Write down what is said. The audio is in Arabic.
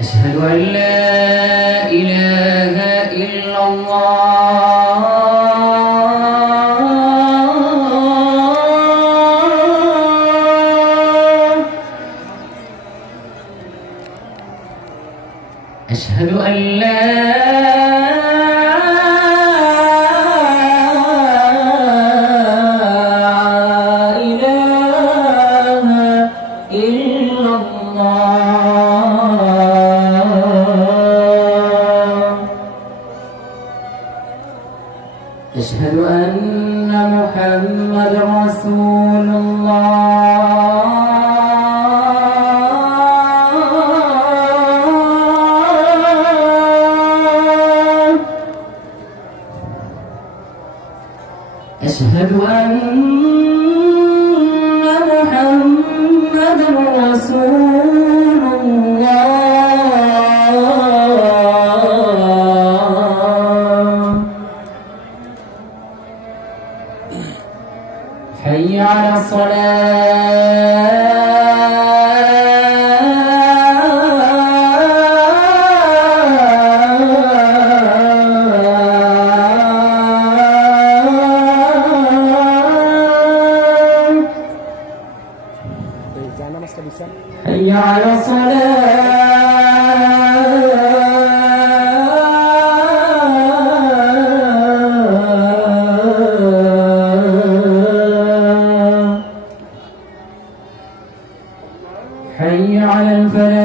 أشهد أن لا إله إلا الله. أشهد أن لا إله إلا الله. أشهد أن محمدا رسول الله. أشهد أن محمدا رسول الله. حي على حي على الصلاة. حي على الفلاح.